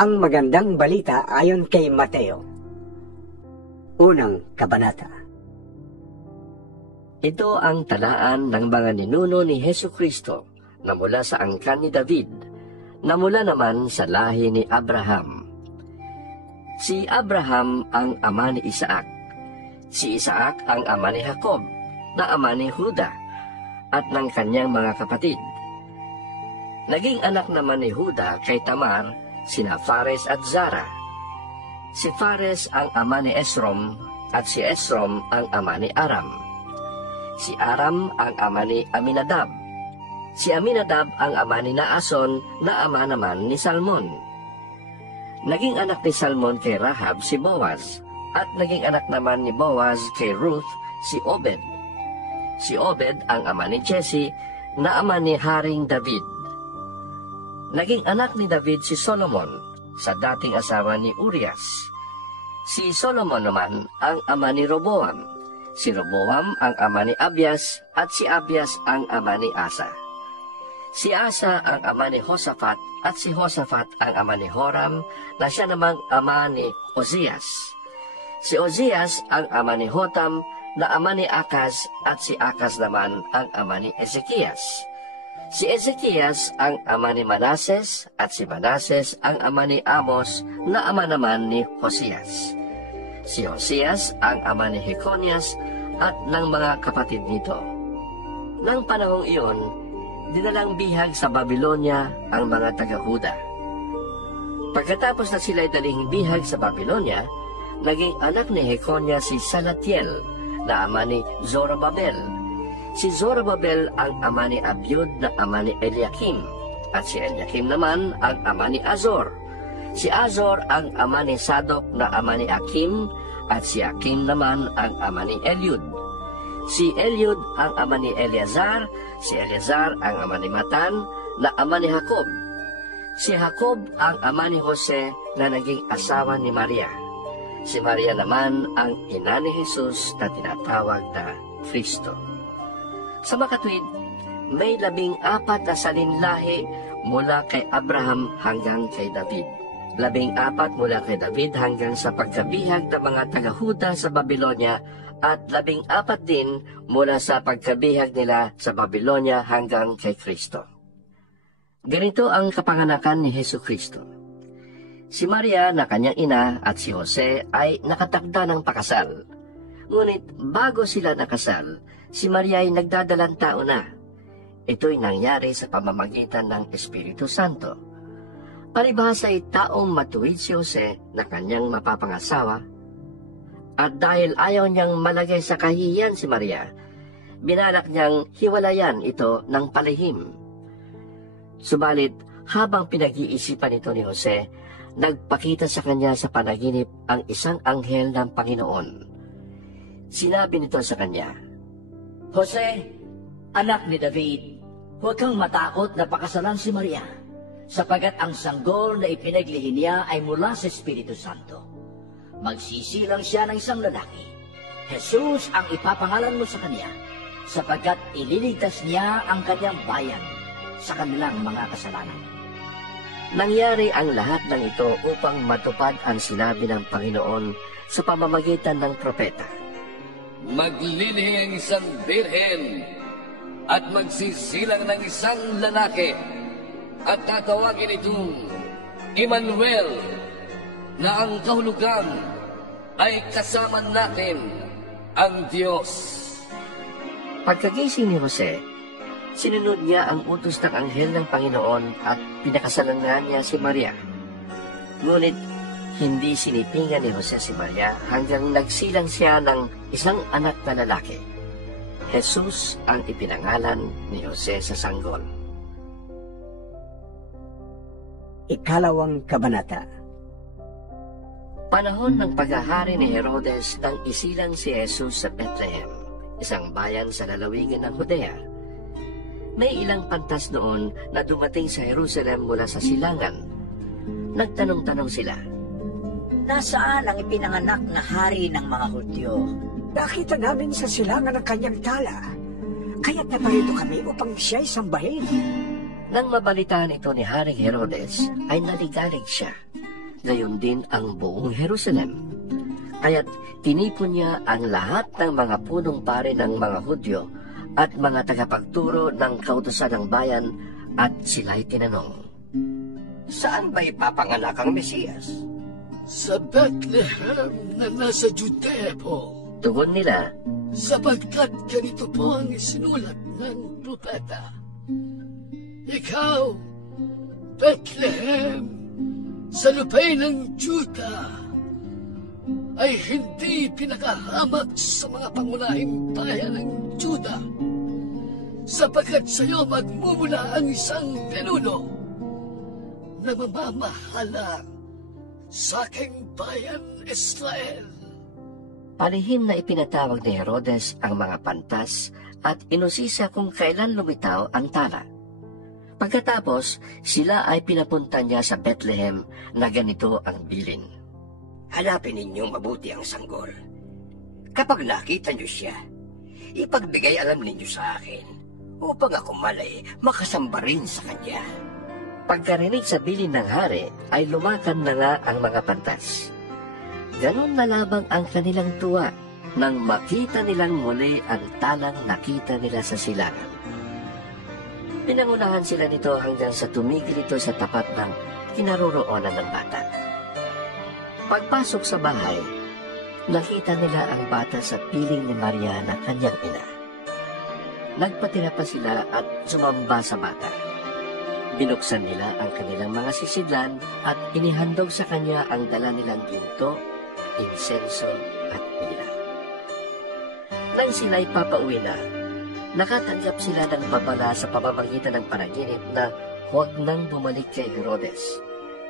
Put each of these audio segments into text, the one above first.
Ang magandang balita ayon kay Mateo. Unang kabanata. Ito ang talaan ng mga ninuno ni Hesukristo na mula sa angkan ni David, na mula naman sa lahi ni Abraham. Si Abraham ang ama ni Isaac. Si Isaac ang ama ni Jacob, na ama ni Juda, at ng kanyang mga kapatid. Naging anak naman ni Juda kay Tamar, sina Fares at Zara. Si Fares ang ama ni Esrom, at si Esrom ang ama ni Aram. Si Aram ang ama ni Aminadab. Si Aminadab ang ama ni Naason, na ama naman ni Salmon. Naging anak ni Salmon kay Rahab si Boaz, at naging anak naman ni Boaz kay Ruth si Obed. Si Obed ang ama ni Jesse, na ama ni Haring David. Naging anak ni David si Solomon, sa dating asawa ni Urias. Si Solomon naman ang ama ni Roboam. Si Roboam ang ama ni Abias, at si Abias ang ama ni Asa. Si Asa ang ama ni Josaphat, at si Josaphat ang ama ni Joram, na siya namang ama ni Ozias. Si Ozias ang ama ni Jotam, na ama ni Akaz, at si Akaz naman ang ama ni Ezekias. Si Ezekias ang ama ni Manases, at si Manases ang ama ni Amos, na ama naman ni Hosias. Si Hosias ang ama ni Jeconias, at ng mga kapatid nito. Nang panahong iyon, dinalang bihag sa Babylonia ang mga taga-Huda. Pagkatapos na sila'y daling bihag sa Babylonia, naging anak ni Jeconias si Salatiel, na ama ni Zorobabel. Si Zorobabel ang ama ni Abiud, na ama ni Eliakim, at si Eliakim naman ang ama ni Azor. Si Azor ang ama ni Sadok, na ama ni Akim, at si Akim naman ang ama ni Eliud. Si Eliud ang ama ni Eleazar, si Eleazar ang ama ni Matan, na ama ni Jacob. Si Jacob ang ama ni Jose, na naging asawa ni Maria. Si Maria naman ang ina ni Jesus, na tinatawag na Kristo. Sa makatwid, may 14 na salinlahi mula kay Abraham hanggang kay David. 14 mula kay David hanggang sa pagkabihag ng mga taga-Huda sa Babylonia, at 14 din mula sa pagkabihag nila sa Babylonia hanggang kay Kristo. Ganito ang kapanganakan ni Hesukristo. Si Maria na kanyang ina at si Jose ay nakatakda ng pakasal. Ngunit bago sila nakasal, si Maria ay nagdadalang tao na. Ito'y nangyari sa pamamagitan ng Espiritu Santo. Palibhasa ay taong matuwid si Jose na kanyang mapapangasawa, at dahil ayaw niyang malagay sa kahihiyan si Maria, binalak niyang hiwalayan ito ng palihim. Subalit, habang pinag-iisipan ito ni Jose, nagpakita sa kanya sa panaginip ang isang anghel ng Panginoon. Sinabi nito sa kanya, Jose, anak ni David, huwag kang matakot na pakasalan si Maria, sapagat ang sanggol na ipinaglihi niya ay mula sa Espiritu Santo. Magsisilang siya ng isang lalaki. Jesus ang ipapangalan mo sa kanya, sapagkat ililigtas niya ang kanyang bayan sa kanilang mga kasalanan. Nangyari ang lahat ng ito upang matupad ang sinabi ng Panginoon sa pamamagitan ng propeta. Maglilihi ang isang birhen at magsisilang ng isang lalaki at tatawagin itong Emmanuel, na ang kahulugan ay kasama natin ang Diyos. Pagkagising ni Jose, sinunod niya ang utos ng anghel ng Panginoon at pinakasalan niya si Maria. Ngunit hindi sinipingan ni Jose si Maria hanggang nagsilang siya ng isang anak na lalaki. Jesus ang ipinangalan ni Jose sa sanggol. Ikalawang kabanata. Panahon ng paghahari ni Herodes nang isilang si Jesus sa Bethlehem, isang bayan sa lalawigan ng Judea. May ilang pantas noon na dumating sa Jerusalem mula sa silangan. Nagtanong-tanong sila, Nasaan ang ipinanganak na hari ng mga Hudyo? Nakita namin sa silangan ng kanyang tala, kaya't naparito kami upang siya'y sambahin. Nang mabalitaan ito ni Haring Herodes, ay naligalig siya. gayon din ang buong Jerusalem. Kaya't tinipon niya ang lahat ng mga punong pari ng mga Hudyo at mga tagapagturo ng kautusan ng bayan at sila'y tinanong, Saan ba ipapanganak ang Mesiyas? Sa Bethlehem na nasa Judea po, tugon nila, sapagkat ganito po ang isinulat ng propeta. Ikaw, Bethlehem, sa lupay ng Juda, ay hindi pinakahamak sa mga pangunahing bayan ng Juda, sapagkat sa iyo magmumula ang isang pinuno na mamamahala sa aking bayan Israel. Palihim na ipinatawag ni Herodes ang mga pantas at inusisa kung kailan lumitaw ang tala. Pagkatapos, sila ay pinapunta niya sa Bethlehem na ganito ang bilin. Hanapin ninyong mabuti ang sanggol. Kapag nakita niyo siya, ipagbigay alam ninyo sa akin upang ako malay makasamba rin sa kanya. Pagkarinig sa bilin ng hari, ay lumakan na nga ang mga pantas. Ganon na lamang ang kanilang tuwa nang makita nilang muli ang talang nakita nila sa silangan. Pinangunahan sila nito hanggang sa tumigil ito sa tapat ng kinaroroonan ng bata. Pagpasok sa bahay, nakita nila ang bata sa piling ni Maria na kanyang ina. Nagpatira pa sila at sumamba sa bata. Binuksan nila ang kanilang mga sisidlan at inihandog sa kanya ang dala nilang ginto, insenso at mira. Nang sila'y papauwi na, nakatanggap sila ng babala sa pamamagitan ng panaginip na huwag nang bumalik kay Herodes,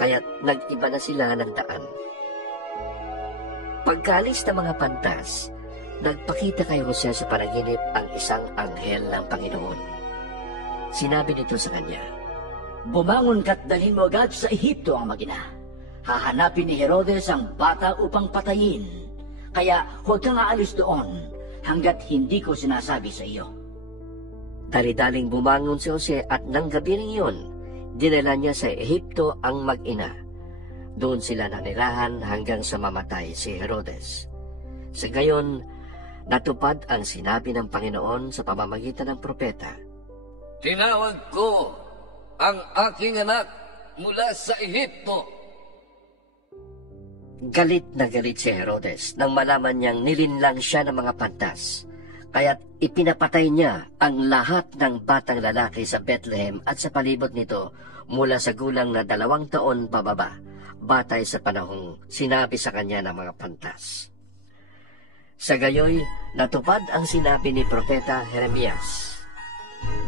kaya't nag-iba na sila ng daan. Pagkaalis ng mga pantas, nagpakita kay Jose sa panaginip ang isang anghel ng Panginoon. Sinabi nito sa kanya, Bumangon ka't dalhin mo agad sa Ehipto ang mag-ina. Hahanapin ni Herodes ang bata upang patayin. Kaya huwag kang aalis doon hanggat hindi ko sinasabi sa iyo. Dali-daling bumangon si Jose at nang gabi rin yun, dinala niya sa Ehipto ang mag-ina. Doon sila nanirahan hanggang sa mamatay si Herodes. Sa gayon, natupad ang sinabi ng Panginoon sa pamamagitan ng propeta. Tinawag ko ang aking anak mula sa Ehipto. Galit na galit si Herodes nang malaman niyang nilinlang siya ng mga pantas. Kaya't ipinapatay niya ang lahat ng batang lalaki sa Bethlehem at sa palibot nito mula sa gulang na 2 taon pababa, batay sa panahong sinabi sa kanya ng mga pantas. Sa gayoy, natupad ang sinabi ni Propeta Jeremias.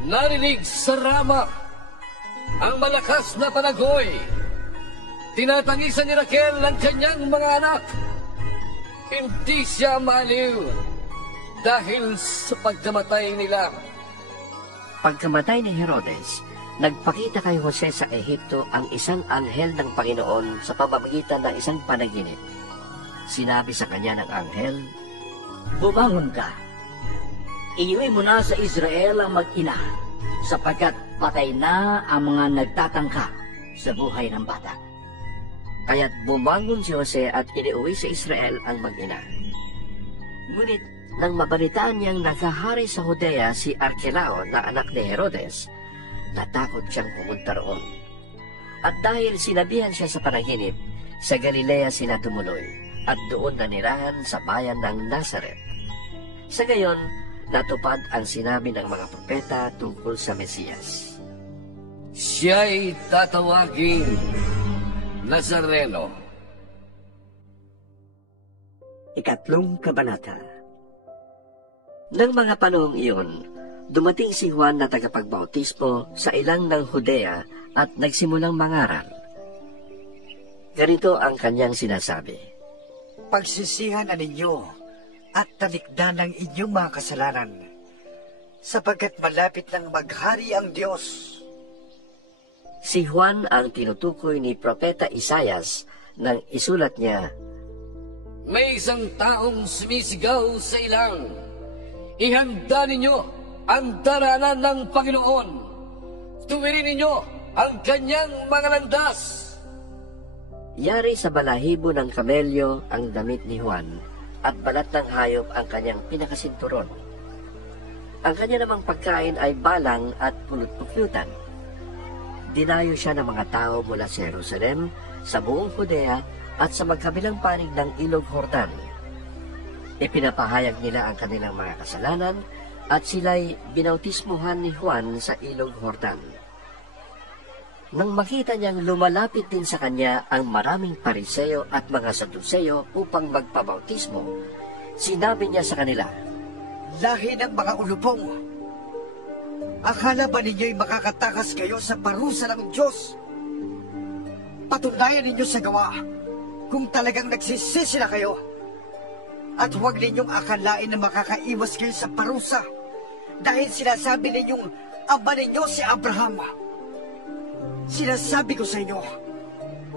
Narinig sa Rama ang malakas na panagoy. Tinatangisan ni Raquel ang kanyang mga anak. Hindi siya maaliw dahil sa pagkamatay nila. Pagkamatay ni Herodes, nagpakita kay Jose sa Ehipto ang isang anghel ng Panginoon sa pamamagitan ng isang panaginip. Sinabi sa kanya ng anghel, Bumangon ka. Iuwi mo na sa Israel ang mag-ina, sapagkat patay na ang mga nagtatangka sa buhay ng bata. Kaya't bumangon si Jose at iniuwi sa Israel ang mag-ina. Ngunit nang mabalitaan niyang nakahari sa Judea si Arkelao na anak ni Herodes, natakot siyang pumunta roon. At dahil sinabihan siya sa panaginip, sa Galilea sila tumuloy at doon nanirahan sa bayan ng Nazaret. Sa gayon, natupad ang sinabi ng mga propeta tungkol sa Mesiyas. Siya'y tatawaging Nazareno. 3 Kabanata. Nang mga panahong iyon, dumating si Juan na tagapagbautismo sa ilang ng Judea at nagsimulang mangaral. Ganito ang kanyang sinasabi. Pagsisihan na ninyo at talikdan ng inyong mga kasalanan, sapagkat malapit nang maghari ang Diyos. Si Juan ang tinutukoy ni Propeta Isaias nang isulat niya, May isang taong sumisigaw sa ilang, ihanda ninyo ang daranan ng Panginoon. Tuwirin ninyo ang kanyang mga landas. Yari sa balahibo ng kamelyo ang damit ni Juan at balat ng hayop ang kanyang pinakasinturon. Ang kanya namang pagkain ay balang at pulot-puklutan. Dinayo siya ng mga tao mula sa Jerusalem, sa buong Judea at sa magkabilang panig ng Ilog Jordan. Ipinapahayag nila ang kanilang mga kasalanan at sila'y binautismuhan ni Juan sa Ilog Jordan. Nang makita niyang lumalapit din sa kanya ang maraming Pariseo at mga Saduceo upang magpabautismo, sinabi niya sa kanila, Lahi ng mga ulupong! Akala ba ninyo'y makakatakas kayo sa parusa ng Diyos? Patunayan ninyo sa gawa kung talagang nagsisisi na kayo. At huwag ninyong akalain na makakaiwas kayo sa parusa dahil sinasabi ninyong ama ninyo si Abraham. Sinasabi ko sa inyo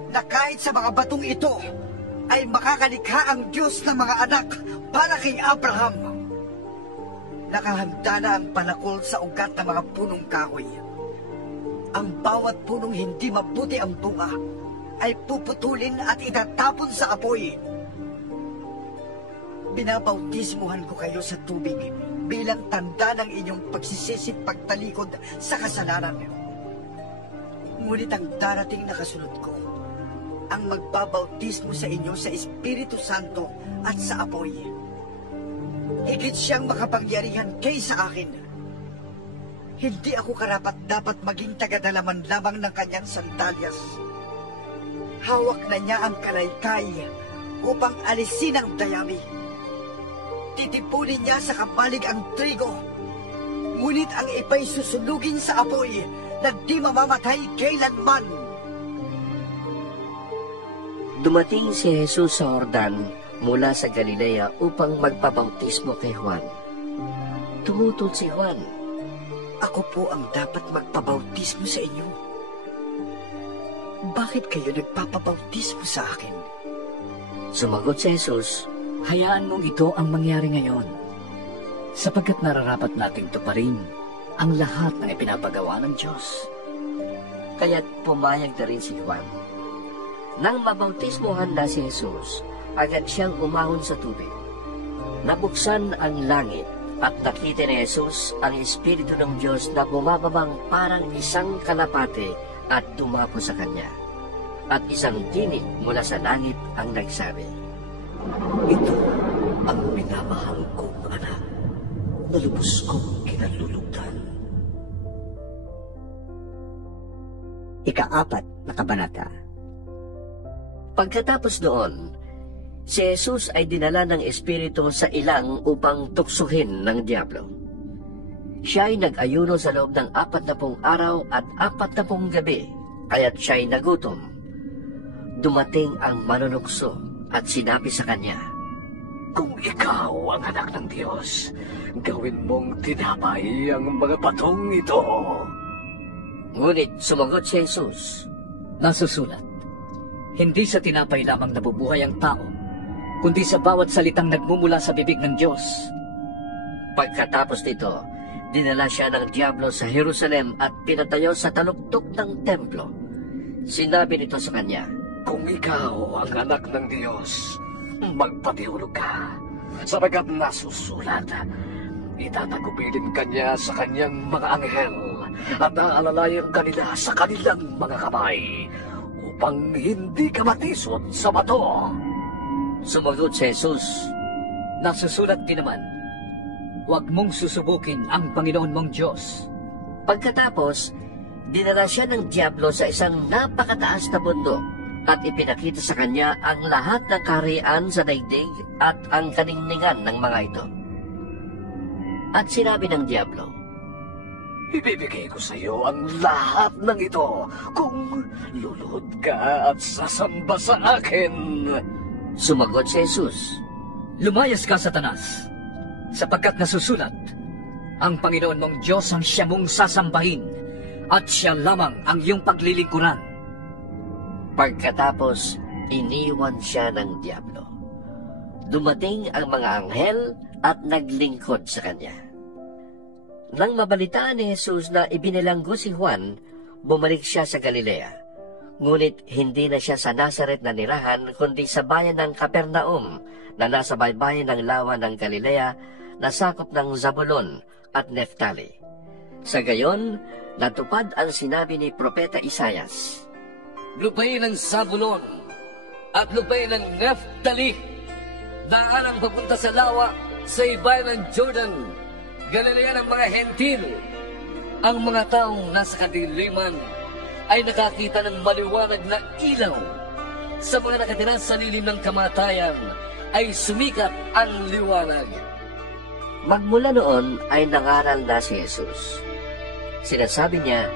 na kahit sa mga batong ito ay makakalikha ang Diyos ng mga anak para kay Abraham. Nakahanda na ang palakol sa ugat ng mga punong kahoy. Ang bawat punong hindi mabuti ang bunga ay puputulin at itatapon sa apoy. Binabautismuhan ko kayo sa tubig bilang tanda ng inyong pagsisisi pagtalikod sa kasalanan. Ngunit ang darating na kasunod ko, ang magbabautismo sa inyo sa Espiritu Santo at sa apoy. Higit siyang makapangyarihan kaysa akin. Hindi ako karapat-dapat maging tagadalaman lamang ng kanyang sandalyas. Hawak na niya ang kalaykay upang alisin ang dayami. Titipunin niya sa kamalig ang trigo, ngunit ang ipa'y susunugin sa apoy na di mamamatay kailanman. Dumating si Jesus sa Jordan mula sa Galilea upang magpabautismo kay Juan. Tumutol si Juan, Ako po ang dapat magpabautismo sa inyo. Bakit kayo nagpapabautismo sa akin? Sumagot si Jesus, Hayaan mong ito ang mangyari ngayon, sapagkat nararapat nating tuparin ang lahat ng ipinapagawa ng Diyos. kaya't pumayag na rin si Juan. Nang mabautismohan na si Jesus, agad siyang umahon sa tubig. Nabuksan ang langit at nakita ni Jesus ang Espiritu ng Diyos na bumababang parang isang kalapate at dumapo sa kanya. At isang tinig mula sa langit ang nagsabi, Ito ang minamahal kong anak na lubos kong kinalulugdan. Ika-4 na kabanata. Pagkatapos noon, si Jesus ay dinala ng Espiritu sa ilang upang tuksuhin ng Diablo. Siya ay nag-ayuno sa loob ng 40 araw at 40 gabi, kaya't siya ay nagutom. Dumating ang manunukso at sinabi sa kanya, Kung ikaw ang anak ng Diyos, gawin mong tinapay ang mga batong ito. Ngunit sumagot si Jesus, Nasusulat, hindi sa tinapay lamang nabubuhay ang tao, kundi sa bawat salitang nagmumula sa bibig ng Diyos. Pagkatapos nito, dinala siya ng Diablo sa Jerusalem at pinatayo sa taluktok ng templo. Sinabi nito sa kanya, Kung ikaw ang anak ng Diyos, magpatihulog ka, sapagkat nasusulat, itatagubilin kanya sa kanyang mga anghel at aalalayan kanila sa kanilang mga kamay upang hindi ka matisod sa bato. Sumagot si Jesus, Nasusulat din naman, huwag mong susubukin ang Panginoon mong Diyos. Pagkatapos, dinala siya ng Diablo sa isang napakataas na bundok at ipinakita sa kanya ang lahat ng kaharian sa daigdig at ang kaningningan ng mga ito. At sinabi ng Diablo, Ibibigay ko sa iyo ang lahat ng ito kung luluhod ka at sasamba sa akin. Sumagot si Jesus, Lumayas ka, Satanas, sapagkat nasusulat, ang Panginoon mong Diyos ang siya mong sasambahin at siya lamang ang iyong paglilingkuran. Pagkatapos, iniwan siya ng Diablo. Dumating ang mga anghel at naglingkod sa kanya. Nang mabalitaan ni Jesus na ibinilanggo si Juan, bumalik siya sa Galilea. Ngunit hindi na siya sa Nazaret na nirahan, kundi sa bayan ng Capernaum, na nasa baybayin ng lawa ng Galilea, na sakop ng Zabulon at Neftali. Sa gayon, natupad ang sinabi ni Propeta Isayas. Lupain ng Zabulon at lupain ng Neftali, daan ang papunta sa lawa, sa ibayan ng Jordan, Galilea ng mga Hentil. Ang mga taong nasa kadiliman ay nakakita ng maliwanag na ilaw. Sa mga nakatira sa lilim ng kamatayan ay sumikat ang liwanag. Magmula noon ay nangaral na si Jesus. Sinasabi niya,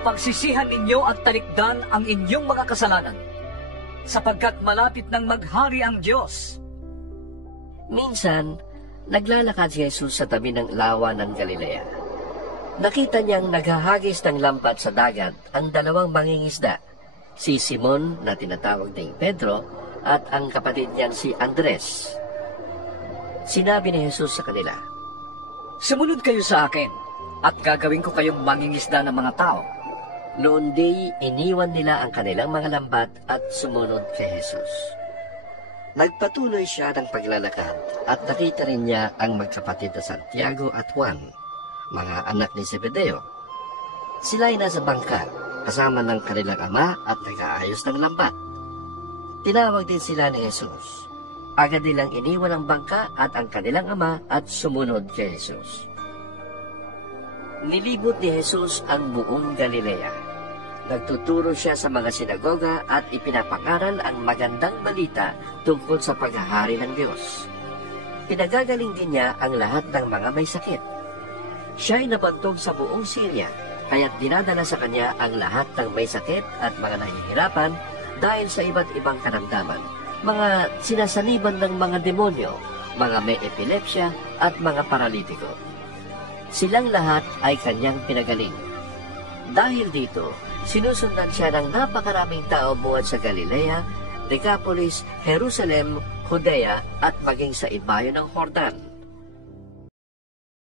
Pagsisihan ninyo at talikdan ang inyong mga kasalanan, sapagkat malapit nang maghari ang Diyos. minsan, naglalakad si Jesus sa tabi ng lawa ng Galilea. Nakita niyang naghahagis ng lampat sa dagat ang dalawang mangingisda, si Simon na tinatawag ding Pedro at ang kapatid niyang si Andres. Sinabi ni Jesus sa kanila, Sumunod kayo sa akin, at gagawin ko kayong mangingisda ng mga tao. Noon di iniwan nila ang kanilang mga lambat at sumunod kay Jesus. Nagpatuloy siya ng paglalakad at nakita rin niya ang magkapatid na Santiago at Juan, mga anak ni Zebedeo. Sila ay nasa bangka kasama ng kanilang ama at nag-aayos ng lambat. Tinawag din sila ni Jesus. Agad nilang iniwan ang bangka at ang kanilang ama at sumunod kay Jesus. Nilibot ni Jesus ang buong Galilea. Nagtuturo siya sa mga sinagoga at ipinapangaral ang magandang balita tungkol sa paghahari ng Diyos. Pinagagaling din niya ang lahat ng mga may sakit. Siya ay nabantog sa buong Syria, kaya't dinadala sa kanya ang lahat ng may sakit at mga nahihirapan dahil sa iba't ibang karamdaman, mga sinasaniban ng mga demonyo, mga may epilepsya at mga paralitiko. Silang lahat ay kanyang pinagaling. Dahil dito, sinusundan siya ng napakaraming tao buhat sa Galilea, Decapolis, Jerusalem, Judea at maging sa ibayo ng Jordan.